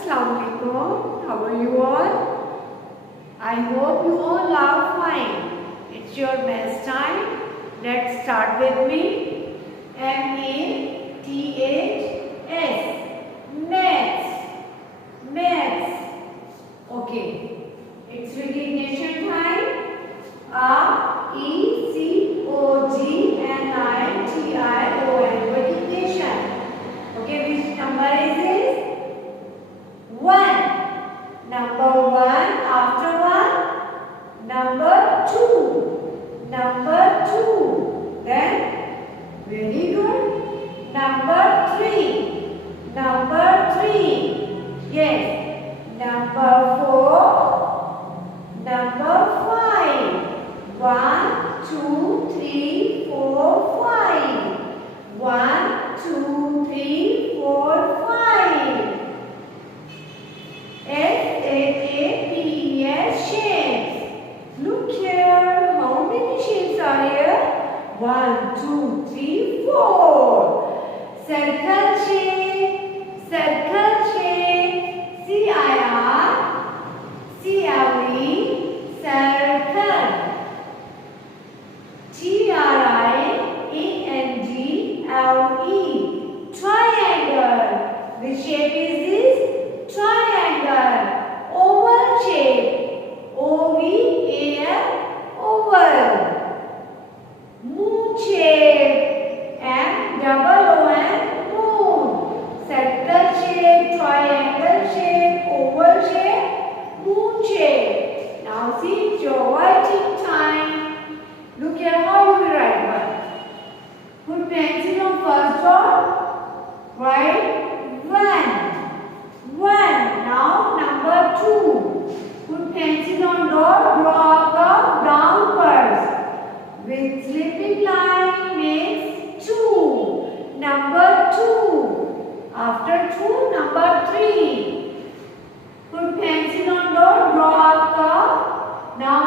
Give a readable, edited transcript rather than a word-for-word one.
Assalamualaikum. How are you all? I hope you all are fine. It's your best time. Let's start with me. Maths. Maths. Maths. Okay. It's recognition time. RECOGNITION. Recognition. Okay, which number is this? 1. Number 1 after 1. Number 2. Number 2. Then, very good. Number 3. Number 3. Yes. Number 4. Number 5. 1, 2, 3, 4, 5. 1, 2, 3, 4, 5. S-H-A-P-E-S, shapes. Look here. How many shapes are here? 1, 2, 3, 4. Circle shape. Circle shape. C-I-R-C-L-E. Circle. T-R-I-A-N-G-L-E. Triangle. Which shape is this? Triangle. Oval shape. O-V-A-L. Oval. Moon shape. M-double-O-N. Moon. Circle shape, triangle shape, oval shape, moon shape. Now see, it's your writing time. Look here how you will write one. Put pencil on first dot. Write 1. 1. Now number 2. Put pencil on dot. Draw a curve downwards. With slipping line makes 2. Number 2. After 2, number 3. Put pencil on dot. Draw a curve. Now